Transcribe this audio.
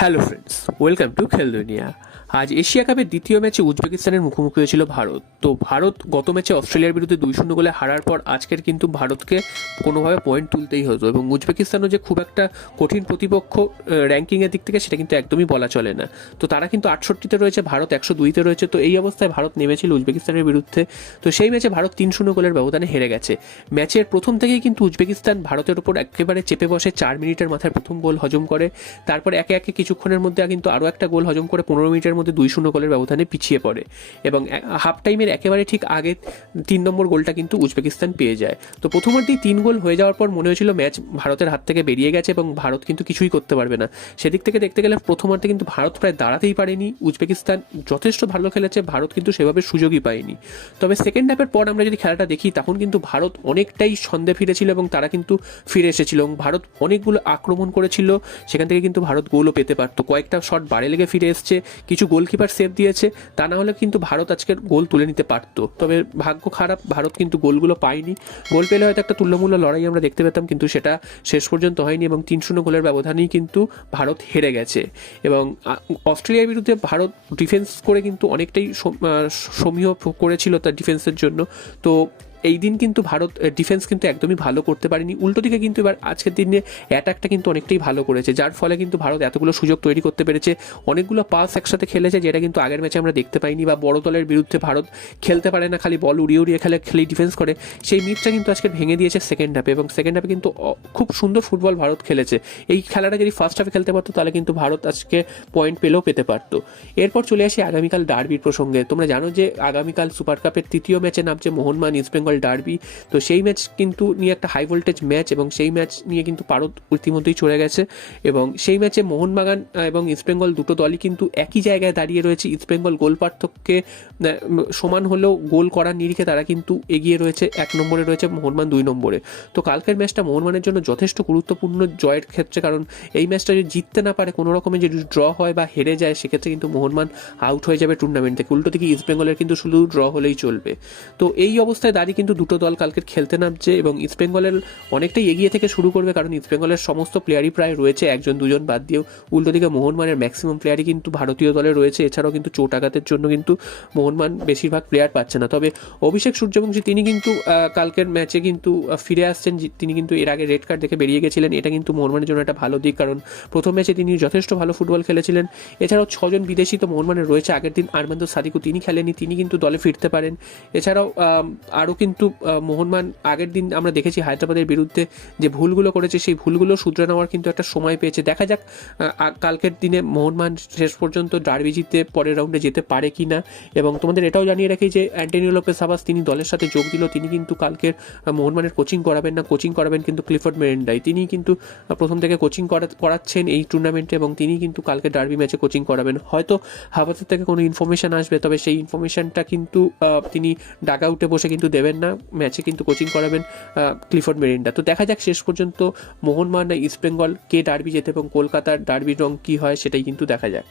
Hello friends, welcome to খেল দুনিয়া। আজ এশিয়া কাপের দ্বিতীয় ম্যাচে উজবেকিস্তানের মুখোমুখি হয়েছিল ভারত। তো ভারত গত ম্যাচে অস্ট্রেলিয়ার বিরুদ্ধে 2-0 গোলে হারার পর আজকের কিন্তু ভারতকে কোনোভাবে পয়েন্ট তুলতেই হতো, এবং উজবেকিস্তানও যে খুব একটা কঠিন প্রতিপক্ষ র্যাঙ্কিংয়ের দিক থেকে সেটা কিন্তু একদমই বলা চলে না। তো তারা কিন্তু 68তে রয়েছে, ভারত 102তে রয়েছে। তো এই অবস্থায় ভারত নেমেছিল উজবেকিস্তানের বিরুদ্ধে। তো সেই ম্যাচে ভারত 3-0 গোলের ব্যবধানে হেরে গেছে। ম্যাচের প্রথম থেকেই কিন্তু উজবেকিস্তান ভারতের উপর একেবারে চেপে বসে, 4 মিনিটের মাথায় প্রথম গোল হজম করে। তারপর একে একে কিছুক্ষণের মধ্যে কিন্তু আরও একটা গোল হজম করে 15 মিনিটের মধ্যে 2-0 গোলের ব্যবধানে পিছিয়ে পড়ে, এবং হাফ টাইমের একেবারে ঠিক আগে 3 নম্বর গোলটা কিন্তু উজবেকিস্তান পেয়ে যায়। তো প্রথমার্ধেই 3 গোল হয়ে যাওয়ার পর মনে হয়েছিল ম্যাচ ভারতের হাত থেকে বেরিয়ে গেছে এবং ভারত কিন্তু কিছুই করতে পারবে না। সেদিক থেকে দেখতে গেলে প্রথমার্ধে কিন্তু ভারত প্রায় দাঁড়াতেই পারেনি। উজবেকিস্তান যথেষ্ট ভালো খেলেছে, ভারত কিন্তু সেভাবে সুযোগই পায়নি। তবে সেকেন্ড হাফের পর আমরা যদি খেলাটা দেখি, তখন কিন্তু ভারত অনেকটাই ছন্দে ফিরেছিল এবং তারা কিন্তু ফিরে এসেছিল, এবং ভারত অনেকগুলো আক্রমণ করেছিল। সেখান থেকে কিন্তু ভারত গোলও পেতে পারতো। কয়েকটা শট বারে লেগে ফিরে এসছে, কিছু গোলকিপার সেভ দিয়েছে, তা না হলে কিন্তু ভারত আজকের গোল তুলে নিতে পারতো। তবে ভাগ্য খারাপ, ভারত কিন্তু গোলগুলো পায়নি। গোল পেলে হয়তো একটা তুল্যমূল্য লড়াই আমরা দেখতে পেতাম, কিন্তু সেটা শেষ পর্যন্ত হয়নি, এবং 3-0 গোলের ব্যবধানেই কিন্তু ভারত হেরে গেছে। এবং অস্ট্রেলিয়ার বিরুদ্ধে ভারত ডিফেন্স করে কিন্তু অনেকটাই সমীহ করেছিল তার ডিফেন্সের জন্য। তো এই দিন কিন্তু ভারত ডিফেন্স কিন্তু একদমই ভালো করতে পারেনি। উল্টো দিকে কিন্তু এবার আজকের দিনে অ্যাটাকটা কিন্তু অনেকটাই ভালো করেছে, যার ফলে কিন্তু ভারত এতগুলো সুযোগ তৈরি করতে পেরেছে। অনেকগুলো পাস একসাথে খেলেছে, যেটা কিন্তু আগের ম্যাচে আমরা দেখতে পাইনি। বা বড় দলের বিরুদ্ধে ভারত খেলতে পারে না, খালি বল উড়িয়ে উড়িয়ে খেলেই ডিফেন্স করে। সেই মিথটা কিন্তু আজকে ভেঙে দিয়েছে সেকেন্ড হাফে, এবং সেকেন্ড হাফে কিন্তু খুব সুন্দর ফুটবল ভারত খেলেছে। এই খেলাটা যদি ফার্স্ট হাফে খেলতে পারতো তাহলে কিন্তু ভারত আজকে পয়েন্ট পেলেও পেতে পারতো। এরপর চলে আসি আগামীকাল ডার্বির প্রসঙ্গে। তোমরা জানো যে আগামীকাল সুপার কাপের তৃতীয় ম্যাচে নামছে মোহনবাগান ইস্ট বেঙ্গল ডার্বি। তো সেই ম্যাচ কিন্তু নিয়ে একটা হাই ভোল্টেজ ম্যাচ, এবং সেই ম্যাচ নিয়ে কিন্তু ভারত ইতিমধ্যেই চলে গেছে। এবং সেই ম্যাচে মোহনবাগান এবং ইস্টবেঙ্গল দুটো দলই কিন্তু একই জায়গায় দাঁড়িয়ে রয়েছে। ইস্টবেঙ্গল গোল পার্থক্যে সমান হলেও গোল করার নিরিখে তারা কিন্তু এগিয়ে রয়েছে, 1 নম্বরে রয়েছে, মোহনবাগান 2 নম্বরে। তো কালকের ম্যাচটা মোহনবাগানের জন্য যথেষ্ট গুরুত্বপূর্ণ জয়ের ক্ষেত্রে, কারণ এই ম্যাচটা যদি জিততে না পারে, কোনো রকমের যদি ড্র হয় বা হেরে যায়, সেক্ষেত্রে কিন্তু মোহনবাগান আউট হয়ে যাবে টুর্নামেন্ট থেকে। উল্টো দিকে ইস্টবেঙ্গলের কিন্তু শুধু ড্র হলেই চলবে। তো এই অবস্থায় দাঁড়িয়ে কিন্তু দুটো দল কালকে খেলতে নামছে, এবং ইস্টবেঙ্গলের অনেকটাই এগিয়ে থেকে শুরু করবে, কারণ ইস্টবেঙ্গলের সমস্ত প্লেয়ারই প্রায় রয়েছে, 1-2 বাদ দিয়েও। উল্টো দিকে মোহনবাগানের ম্যাক্সিমাম প্লেয়ারই কিন্তু ভারতীয় দলে রয়েছে। এছাড়াও কিন্তু চোট আঘাতের জন্য কিন্তু মোহনবাগান বেশিরভাগ প্লেয়ার পাচ্ছে না। তবে অভিষেক সূর্যবংশী তিনি কিন্তু কালকের ম্যাচে কিন্তু ফিরে আসছেন। তিনি কিন্তু এর আগে রেড কার্ড দেখে বেরিয়ে গেছিলেন। এটা কিন্তু মোহনবাগানের জন্য একটা ভালো দিক, কারণ প্রথম ম্যাচে তিনি যথেষ্ট ভালো ফুটবল খেলেছিলেন। এছাড়াও 6 জন বিদেশি তো মোহনবাগানের রয়েছে। আগের দিন আরমান্দ সাদিকু তিনি খেলেনি, তিনি কিন্তু দলে ফিরতে পারেন। এছাড়াও আরও কিন্তু মোহনবাগান আগের দিন আমরা দেখেছি হায়দ্রাবাদের বিরুদ্ধে যে ভুলগুলো করেছে, সেই ভুলগুলো শুধরে নেওয়ার কিন্তু একটা সময় পেয়েছে। দেখা যাক কালকের দিনে মোহনবাগান শেষ পর্যন্ত ডার্বি জিতে পরের রাউন্ডে যেতে পারে কি না। এবং তোমাদের এটাও জানিয়ে রাখি যে অ্যান্টনিও লোপেস আবাস তিনি দলের সাথে যোগ দিল। তিনি কিন্তু কালকের মোহনবাগানের কোচিং করাবেন না, কোচিং করাবেন কিন্তু ক্লিফোর্ড মেরেন্ডাই। তিনি কিন্তু প্রথম থেকে কোচিং করাচ্ছেন এই টুর্নামেন্টে, এবং তিনি কিন্তু কালকে ডার্বি ম্যাচে কোচিং করাবেন। হয়তো হাবাসের থেকে কোনো ইনফরমেশন আসবে, তবে সেই ইনফরমেশনটা কিন্তু তিনি ডাগ আউটে বসে কিন্তু দেবেন না, ম্যাচে কিন্তু কোচিং করাবেন ক্লিফোর্ড মেরিন্ডা। তো দেখা যাক শেষ পর্যন্ত মোহনবাগান না ইস্টবেঙ্গল কে ডার্বি জেতে, এবং কলকাতার ডার্বির রং কী হয় সেটাই কিন্তু দেখা যাক।